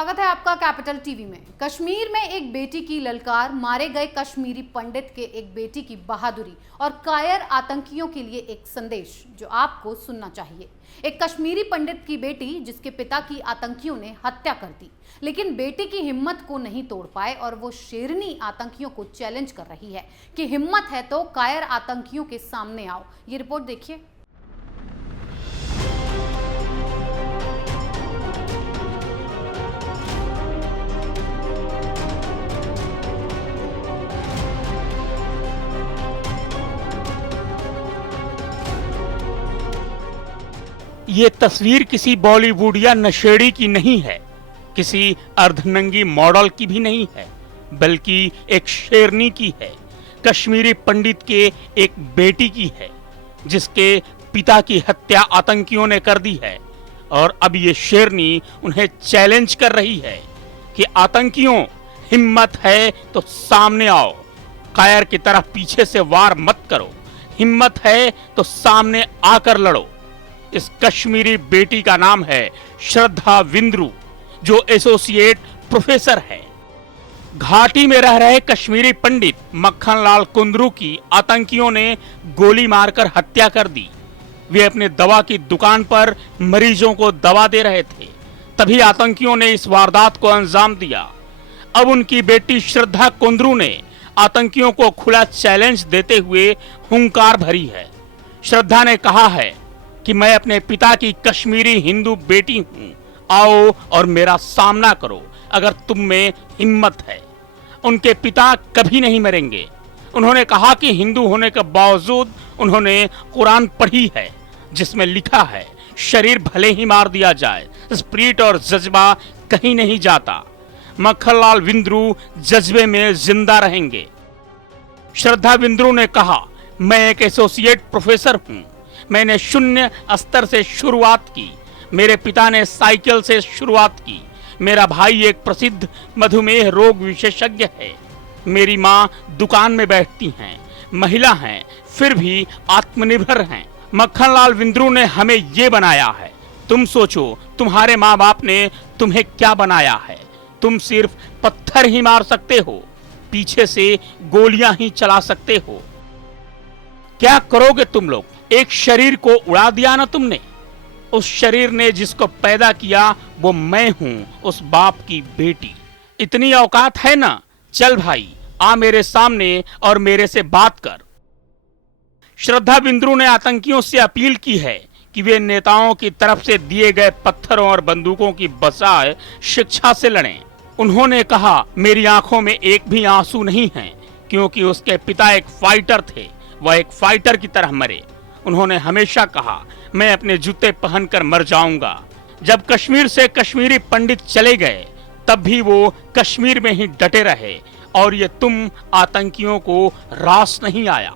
स्वागत है आपका कैपिटल टीवी में। कश्मीर में एक बेटी की ललकार, मारे गए कश्मीरी पंडित के एक बेटी की बहादुरी और कायर आतंकियों के लिए एक संदेश जो आपको सुनना चाहिए। एक कश्मीरी पंडित की बेटी जिसके पिता की आतंकियों ने हत्या कर दी, लेकिन बेटी की हिम्मत को नहीं तोड़ पाए और वो शेरनी आतंकियों को चैलेंज कर रही है कि हिम्मत है तो कायर आतंकियों के सामने आओ। ये रिपोर्ट देखिए। ये तस्वीर किसी बॉलीवुड या नशेड़ी की नहीं है, किसी अर्धनंगी मॉडल की भी नहीं है, बल्कि एक शेरनी की है। कश्मीरी पंडित के एक बेटी की है जिसके पिता की हत्या आतंकियों ने कर दी है और अब ये शेरनी उन्हें चैलेंज कर रही है कि आतंकियों, हिम्मत है तो सामने आओ, कायर की तरह पीछे से वार मत करो, हिम्मत है तो सामने आकर लड़ो। इस कश्मीरी बेटी का नाम है श्रद्धा विंद्रू, जो एसोसिएट प्रोफेसर है। घाटी में रह रहे कश्मीरी पंडित मक्खन लाल कुंद्रू की आतंकियों ने गोली मारकर हत्या कर दी। वे अपने दवा की दुकान पर मरीजों को दवा दे रहे थे, तभी आतंकियों ने इस वारदात को अंजाम दिया। अब उनकी बेटी श्रद्धा कुंद्रू ने आतंकियों को खुला चैलेंज देते हुए हुंकार भरी है। श्रद्धा ने कहा है कि मैं अपने पिता की कश्मीरी हिंदू बेटी हूं, आओ और मेरा सामना करो अगर तुम में हिम्मत है। उनके पिता कभी नहीं मरेंगे। उन्होंने कहा कि हिंदू होने के बावजूद उन्होंने कुरान पढ़ी है जिसमें लिखा है शरीर भले ही मार दिया जाए, स्पिरिट और जज्बा कहीं नहीं जाता। मक्खनलाल विंद्रू जज्बे में जिंदा रहेंगे। श्रद्धा विंद्रू ने कहा, मैं एक एसोसिएट प्रोफेसर हूं, मैंने शून्य स्तर से शुरुआत की। मेरे पिता ने साइकिल से शुरुआत की। मेरा भाई एक प्रसिद्ध मधुमेह रोग विशेषज्ञ है। मेरी माँ दुकान में बैठती हैं, महिला हैं, फिर भी आत्मनिर्भर हैं। मक्खनलाल विंद्रू ने हमें ये बनाया है। तुम सोचो, तुम्हारे माँ बाप ने तुम्हें क्या बनाया है? तुम सिर्फ पत्थर ही मार सकते हो, पीछे से गोलियां ही चला सकते हो। क्या करोगे तुम लोग? एक शरीर को उड़ा दिया ना तुमने। उस शरीर ने जिसको पैदा किया वो मैं हूं, उस बाप की बेटी। इतनी औकात है ना? चल भाई, आ मेरे सामने और मेरे से बात कर। श्रद्धा विंद्रू ने आतंकियों से अपील की है कि वे नेताओं की तरफ से दिए गए पत्थरों और बंदूकों की बजाय शिक्षा से लड़ें। उन्होंने कहा, मेरी आंखों में एक भी आंसू नहीं है, क्योंकि उसके पिता एक फाइटर थे, वह एक फाइटर की तरह मरे। उन्होंने हमेशा कहा, मैं अपने जूते पहनकर मर जाऊंगा। जब कश्मीर से कश्मीरी पंडित चले गए तब भी वो कश्मीर में ही डटे रहे और ये तुम आतंकियों को रास नहीं आया।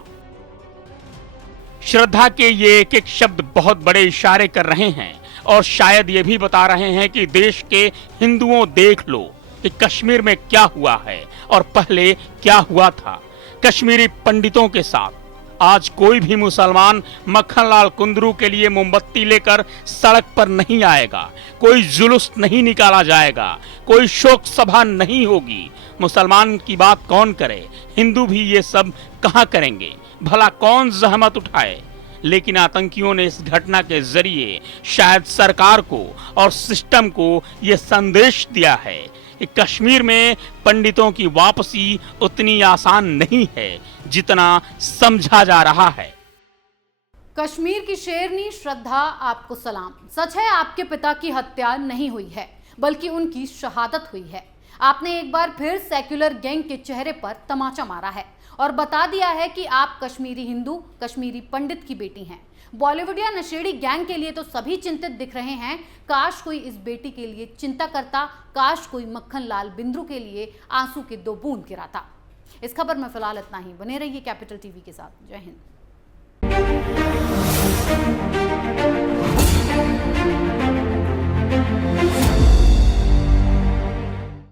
श्रद्धा के ये एक एक शब्द बहुत बड़े इशारे कर रहे हैं और शायद ये भी बता रहे हैं कि देश के हिंदुओं, देख लो कि कश्मीर में क्या हुआ है और पहले क्या हुआ था कश्मीरी पंडितों के साथ। आज कोई भी मुसलमान मक्खनलाल कुंद्रू के लिए मोमबत्ती लेकर सड़क पर नहीं आएगा, कोई जुलूस नहीं निकाला जाएगा, कोई शोक सभा नहीं होगी। मुसलमान की बात कौन करे, हिंदू भी ये सब कहां करेंगे, भला कौन जहमत उठाए। लेकिन आतंकियों ने इस घटना के जरिए शायद सरकार को और सिस्टम को ये संदेश दिया है कि कश्मीर में पंडितों की वापसी उतनी आसान नहीं है जितना समझा जा रहा है। कश्मीर की शेरनी श्रद्धा, आपको सलाम। सच है, आपके पिता की हत्या नहीं हुई है, बल्कि उनकी शहादत हुई है। आपने एक बार फिर सेक्युलर गैंग के चेहरे पर तमाचा मारा है और बता दिया है कि आप कश्मीरी हिंदू, कश्मीरी पंडित की बेटी हैं। बॉलीवुड या नशेड़ी गैंग के लिए तो सभी चिंतित दिख रहे हैं। काश कोई इस बेटी के लिए चिंता करता, काश कोई मक्खनलाल विंद्रू के लिए आंसू के 2 बूंद गिराता। इस खबर में फिलहाल इतना ही। बने रहिए कैपिटल टीवी के साथ। जय हिंद।